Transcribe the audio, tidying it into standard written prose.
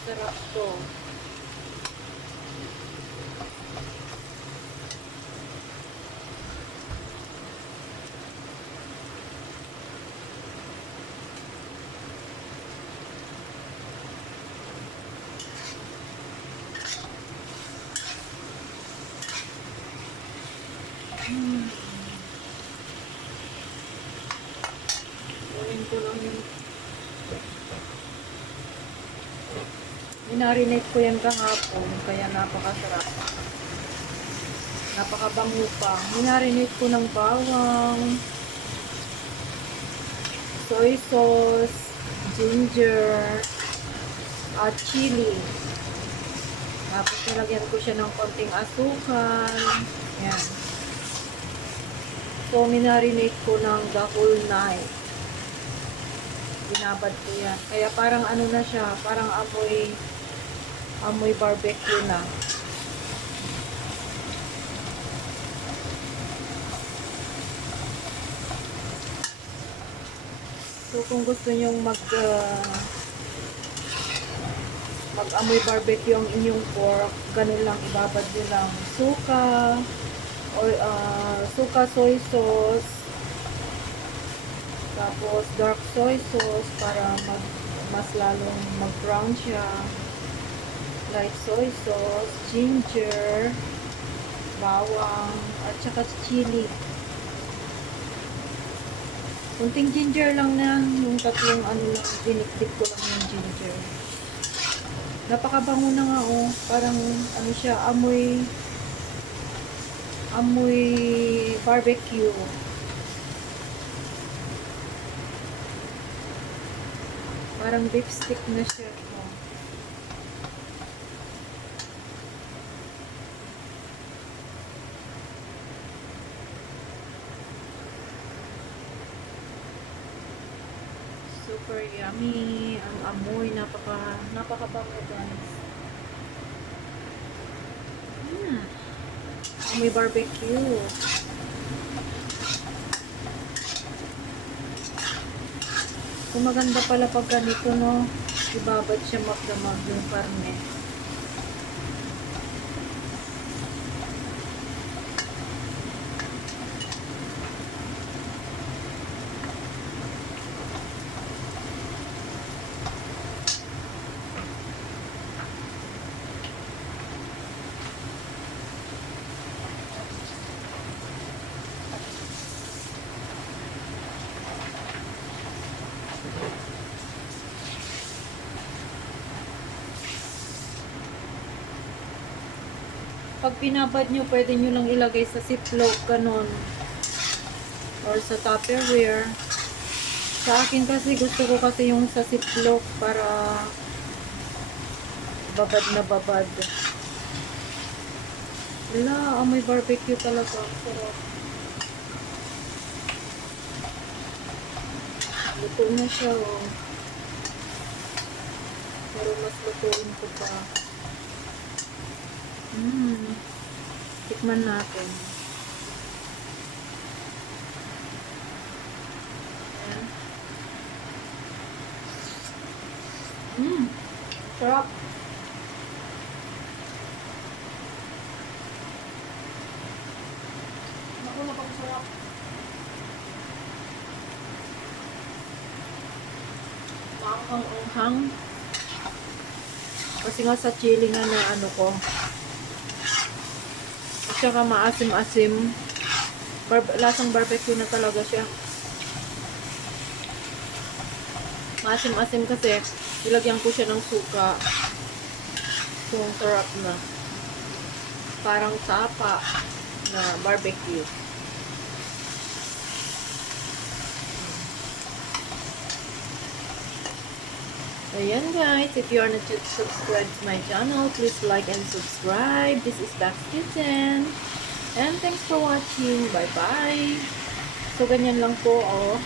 Masarap to. Gawin ko lang yung minarinate ko yan kahapon, kaya napakasarap. Napakabango pa. Minarinate ko ng bawang, soy sauce, ginger, at chili. Tapos nilagyan ko siya ng konting asukal. Yan. So, minarinate ko ng the whole night. Binabad ko yan. Kaya parang ano na siya, parang amoy barbecue na. So, kung gusto nyong mag-amoy barbecue ang inyong pork, ganun lang, ibabad nyo lang suka, or suka soy sauce, tapos dark soy sauce para mas lalong mag-brown siya, light soy sauce, ginger, bawang, at saka chili. Kunting ginger lang na, yung tatlong ano lang, dinikdik ko lang yung ginger. Napakabango na nga, oh. Parang ano siya, amoy barbecue. Parang beef stick na siya, oh. Super yummy. Ang amoy, napakabango, guys. Amoy barbecue. Kung maganda pala pag ganito, no, ibabad siya magdamag yung karne. Pag pinabad nyo, pwede nyo lang ilagay sa ziploc, ganun. Or sa Tupperware. Sa akin kasi, gusto ko kasi yung sa ziploc para babad na babad. Wala, amoy barbecue talaga. Sarap. Luto na siya, oh. Pero mas lutuin ko pa. Tikman natin. Ayan. Sarap. Naku, napakasarap. Maanghang-anghang. Kasi nga sa chili nga na ano ko. At saka maasim-asim. Lasang barbecue na talaga siya. Maasim-asim kasi ilagyan ko siya ng suka. So, sarap na. Parang tapa na barbecue. Ayan guys, if you are not yet subscribed to my channel, please like and subscribe. This is Bax Kitchen. And thanks for watching. Bye-bye. So, ganyan lang po, oh.